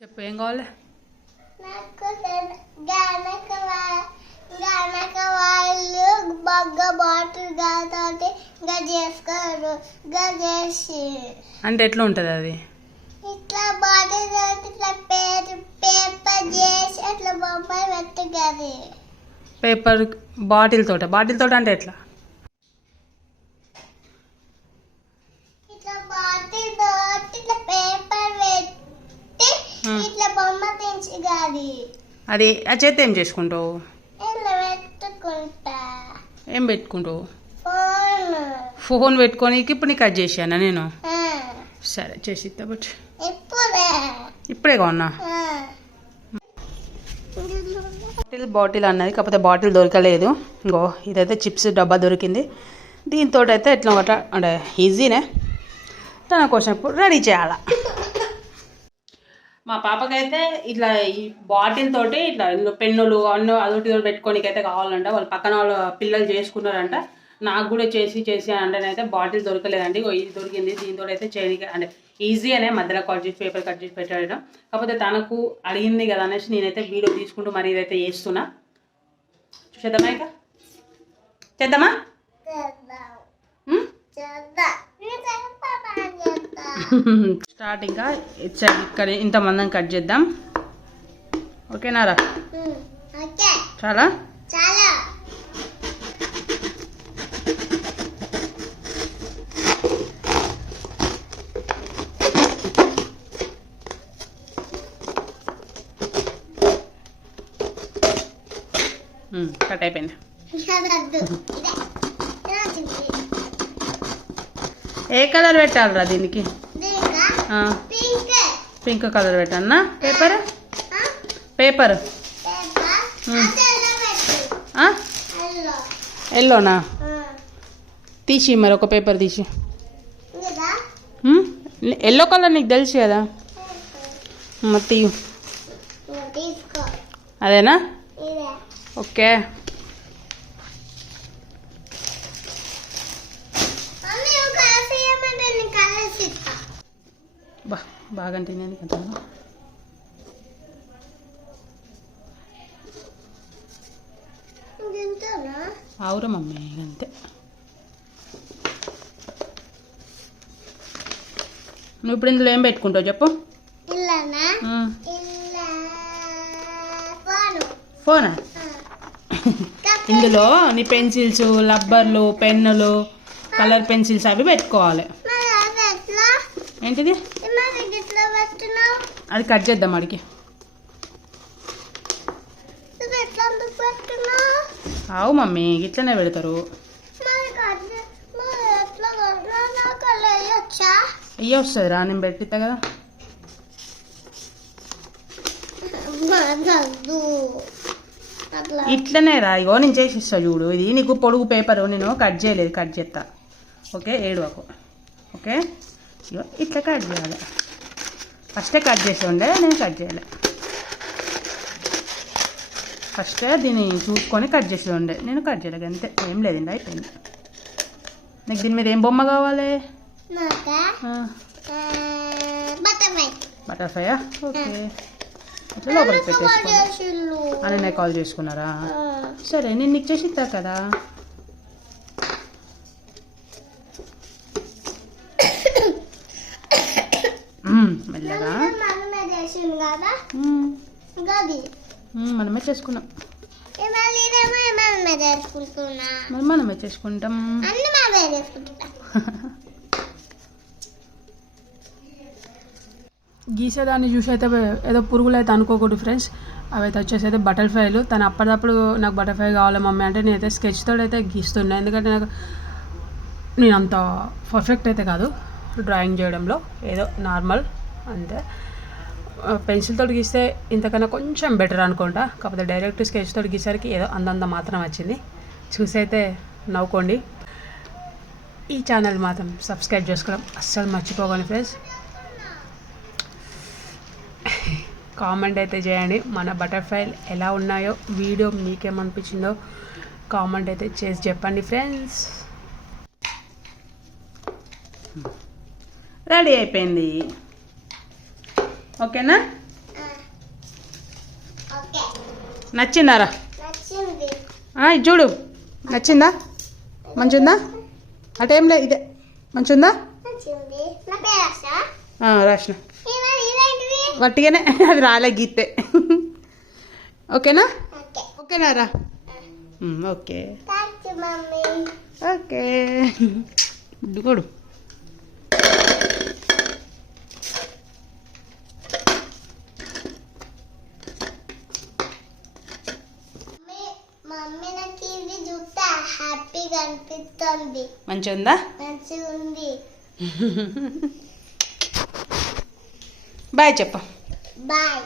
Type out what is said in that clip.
చెప్పు ఏం కావాలి? నాకు గనక వాళ్ళు బాగా బాటిల్ గాతోటి చేసుకోరు చేసి అంటే ఎట్లా ఉంటుంది అది? ఇట్లా బాటిల్ తోటి ఇట్లా పేపర్ చేసి అట్లా బొమ్మలు పెట్టగది. పేపర్ బాటిల్ తోట అంటే ఎట్లా? ఇట్లా బాటిల్ తోటి ఇట్లా పేపర్ పెట్టి ఇట్లా బొమ్మ తెంచగది. అది ఆ చేతి ఏం చేసుకుంటావు? పెట్టుకుంటా. ఏం పెట్టుకుంటావు? ఫోన్ పెట్టుకొని ఇప్పుడు నీకు కట్ చేశానా నేను? సరే చేసి ఇస్తా. బట్ ఇప్పుడే కొన్నా బాటిల్ అన్నది, కాకపోతే బాటిల్ దొరకలేదు. ఇంకో ఇదైతే చిప్స్ డబ్బా దొరికింది. దీంతో అయితే ఎట్లా అంటే ఈజీనే. తన కోసం ఇప్పుడు రెడీ చేయాలా. మా పాపకైతే ఇట్లా ఈ బాటిల్ తోటి ఇట్లా పెన్నులు అన్నీ అదొకటి పెట్టుకోనికి అయితే కావాలంట. వాళ్ళ పక్కన వాళ్ళ పిల్లలు చేసుకున్నారంట. నాకు కూడా చేసి అంటేనైతే బాటిల్ దొరకలేదండి. ఇది దొరికింది. దీంతో అయితే చేయడానికి అంటే ఈజీ అనే మధ్యలో కట్ చేసి పేపర్ కట్ చేసి పెట్టడం. కాకపోతే తనకు అడిగింది కదా అనేసి నేనైతే వీడియో తీసుకుంటూ మరి ఇదైతే చేస్తున్నా. చూసేద్దామా? ఇక చేద్దామా? స్టార్టింగ్గా ఇక్కడ ఇంతమందిని కట్ చేద్దాం. ఓకేనారా? చాలా కట్ అయిపోయింది. ఏ కలర్ పెట్టాలరా దీనికి? పింక్ కలర్ పెట్టాలన్నా? పేపర్ ఎల్లోనా? తీసి మరి ఒక పేపర్ తీసి. ఎల్లో కలర్ నీకు తెలుసు కదా, మరి అదేనా? ఓకే. బాగా తినేది కదా. ఆవురా మమ్మీ అంతే. నువ్వు ఇప్పుడు ఇందులో ఏం పెట్టుకుంటావు చెప్పు? ఫోనా? ఇందులో నీ పెన్సిల్స్, రబ్బర్లు, పెన్నులు, కలర్ పెన్సిల్స్ అవి పెట్టుకోవాలి. ఏంటిది? అది కట్ చేద్దాం అడిగి. అవు మమ్మీ ఇట్లనే పెడతారు. అయ్యే వస్తుంది రా, నేను పెట్టిస్తా కదా. ఇట్లనే రా, ఇగో నేను చేసి ఇస్తా చూడు. ఇది నీకు పొడుగు పేపరు, నేను కట్ చేయలేదు, కట్ చేస్తా. ఓకే, ఏడువకు. ఓకే, ఇగో ఇట్లా కట్ చేయాలి. ఫస్టే కట్ చేసి ఉండే, నేను కట్ చేయలే. ఫస్టే దీన్ని చూసుకొని కట్ చేసి ఉండే, నేను కట్ చేయలేదు. అంతే, ఏం లేదండి, అయిపోయింది. నీకు దీని మీద ఏం బొమ్మ కావాలి? బటర్ఫ్లైయా? ఓకే, ఇట్లా లోపలికి పెట్టేసుకోవాలి. అని నేను కాల్ చేసుకున్నారా? సరే, నేను నీకు చేసి ఇస్తా కదా. మెల్లగా మనమే చేసుకున్నాం. మరి మనమే చేసుకుంటాం. గీసేదాన్ని చూసి అయితే ఏదో పురుగులు అయితే అనుకోకూడదు ఫ్రెండ్స్. అవి అయితే వచ్చేసి అయితే బటర్ఫ్లైలు. తను అప్పటికప్పుడు నాకు బటర్ఫ్లై కావాలి మమ్మీ అంటే నేనైతే స్కెచ్తో అయితే గీస్తున్నా. ఎందుకంటే నేను అంత పర్ఫెక్ట్ అయితే కాదు డ్రాయింగ్ చేయడంలో, ఏదో నార్మల్ అంతే. పెన్సిల్తో గీస్తే ఇంతకన్నా కొంచెం బెటర్ అనుకుంటా. కాకపోతే డైరెక్ట్ స్కెచ్తో గీసరికి ఏదో అందంత మాత్రం వచ్చింది. చూసి అయితే నవ్వుకోండి. ఈ ఛానల్ మాత్రం సబ్స్క్రైబ్ చేసుకోవడం అస్సలు మర్చిపోకండి ఫ్రెండ్స్. కామెంట్ అయితే చేయండి, మన బటర్ఫ్లై ఎలా ఉన్నాయో, వీడియో మీకేమనిపించిందో కామెంట్ అయితే చేసి చెప్పండి ఫ్రెండ్స్. రెడీ అయిపోయింది. ఓకేనా? నచ్చిందారా నచ్చింది. ఇది చూడు నచ్చిందా మంచిగుందా అటేం లేదు ఇదే మంచిగుందా నచ్చింది. నా పేరు రాసా? రాసిన ఇదేంటిది? వట్టిగానే అది రాలే గీతే ఓకేనా ఓకే. ఓకేనారా okay thank you mummy. Okay ఇదిగోడు మమ్మీ నాకు ఇది చూస్తే హ్యాపీగా అనిపిస్తుంది. మంచిగుందా మంచిగా ఉంది. బాయ్ చెప్ప బాయ్.